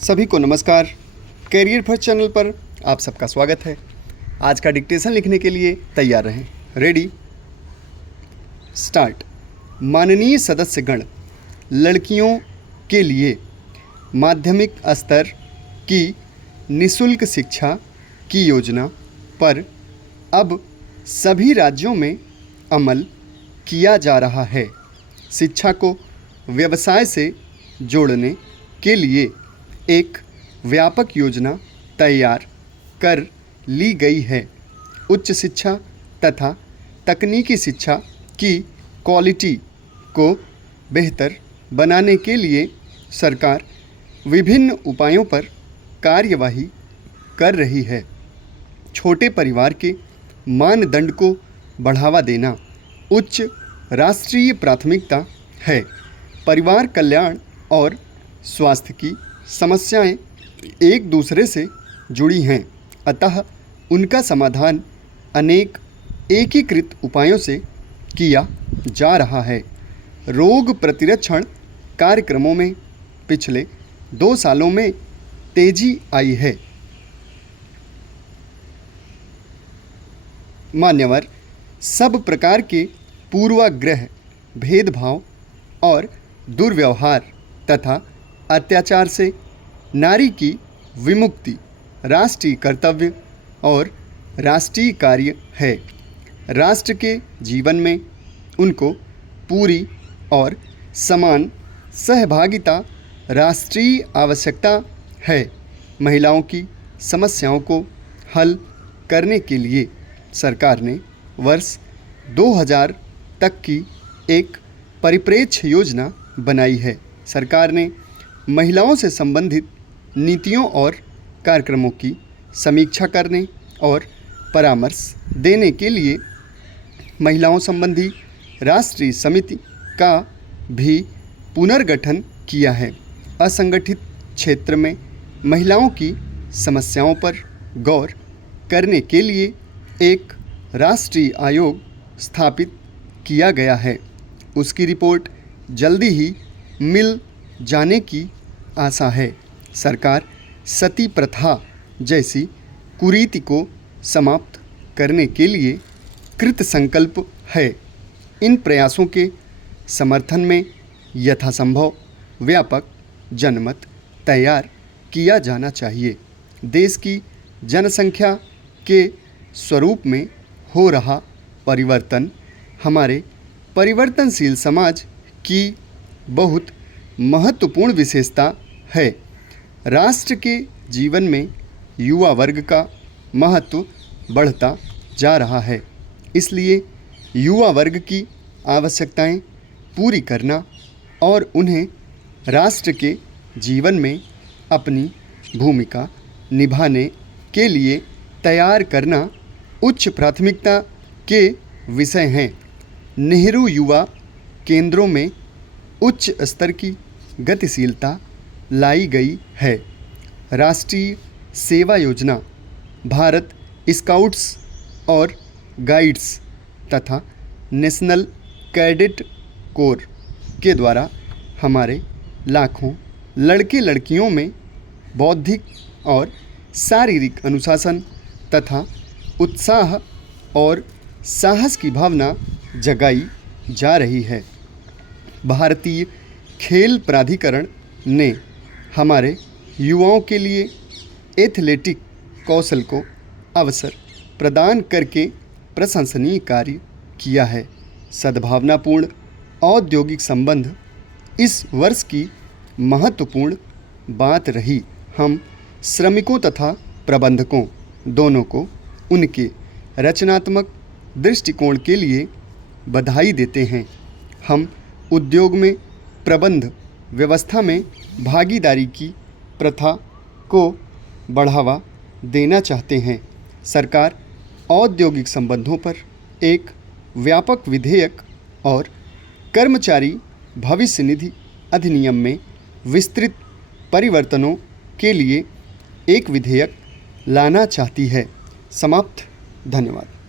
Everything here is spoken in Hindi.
सभी को नमस्कार। कैरियर फर्स्ट चैनल पर आप सबका स्वागत है। आज का डिक्टेशन लिखने के लिए तैयार रहें। Ready start. माननीय सदस्यगण, लड़कियों के लिए माध्यमिक स्तर की निःशुल्क शिक्षा की योजना पर अब सभी राज्यों में अमल किया जा रहा है। शिक्षा को व्यवसाय से जोड़ने के लिए एक व्यापक योजना तैयार कर ली गई है। उच्च शिक्षा तथा तकनीकी शिक्षा की क्वालिटी को बेहतर बनाने के लिए सरकार विभिन्न उपायों पर कार्यवाही कर रही है। छोटे परिवार के मानदंड को बढ़ावा देना उच्च राष्ट्रीय प्राथमिकता है। परिवार कल्याण और स्वास्थ्य की समस्याएं एक दूसरे से जुड़ी हैं, अतः उनका समाधान अनेक एकीकृत उपायों से किया जा रहा है। रोग प्रतिरक्षण कार्यक्रमों में पिछले 2 सालों में तेजी आई है। मान्यवर, सब प्रकार के पूर्वाग्रह, भेदभाव और दुर्व्यवहार तथा अत्याचार से नारी की विमुक्ति राष्ट्रीय कर्तव्य और राष्ट्रीय कार्य है। राष्ट्र के जीवन में उनको पूरी और समान सहभागिता राष्ट्रीय आवश्यकता है। महिलाओं की समस्याओं को हल करने के लिए सरकार ने वर्ष 2000 तक की एक परिप्रेक्ष्य योजना बनाई है। सरकार ने महिलाओं से संबंधित नीतियों और कार्यक्रमों की समीक्षा करने और परामर्श देने के लिए महिलाओं संबंधी राष्ट्रीय समिति का भी पुनर्गठन किया है। असंगठित क्षेत्र में महिलाओं की समस्याओं पर गौर करने के लिए एक राष्ट्रीय आयोग स्थापित किया गया है। उसकी रिपोर्ट जल्दी ही मिल जाने की आशा है। सरकार सती प्रथा जैसी कुरीति को समाप्त करने के लिए कृत संकल्प है। इन प्रयासों के समर्थन में यथासंभव व्यापक जनमत तैयार किया जाना चाहिए। देश की जनसंख्या के स्वरूप में हो रहा परिवर्तन हमारे परिवर्तनशील समाज की बहुत महत्वपूर्ण विशेषता है। राष्ट्र के जीवन में युवा वर्ग का महत्व बढ़ता जा रहा है, इसलिए युवा वर्ग की आवश्यकताएं पूरी करना और उन्हें राष्ट्र के जीवन में अपनी भूमिका निभाने के लिए तैयार करना उच्च प्राथमिकता के विषय हैं। नेहरू युवा केंद्रों में उच्च स्तर की गतिशीलता लाई गई है। राष्ट्रीय सेवा योजना, भारत स्काउट्स और गाइड्स तथा नेशनल कैडेट कोर के द्वारा हमारे लाखों लड़के लड़कियों में बौद्धिक और शारीरिक अनुशासन तथा उत्साह और साहस की भावना जगाई जा रही है। भारतीय खेल प्राधिकरण ने हमारे युवाओं के लिए एथलेटिक कौशल को अवसर प्रदान करके प्रशंसनीय कार्य किया है। सद्भावनापूर्ण औद्योगिक संबंध इस वर्ष की महत्वपूर्ण बात रही। हम श्रमिकों तथा प्रबंधकों दोनों को उनके रचनात्मक दृष्टिकोण के लिए बधाई देते हैं। हम उद्योग में प्रबंध व्यवस्था में भागीदारी की प्रथा को बढ़ावा देना चाहते हैं। सरकार औद्योगिक संबंधों पर एक व्यापक विधेयक और कर्मचारी भविष्य निधि अधिनियम में विस्तृत परिवर्तनों के लिए एक विधेयक लाना चाहती है। समाप्त। धन्यवाद।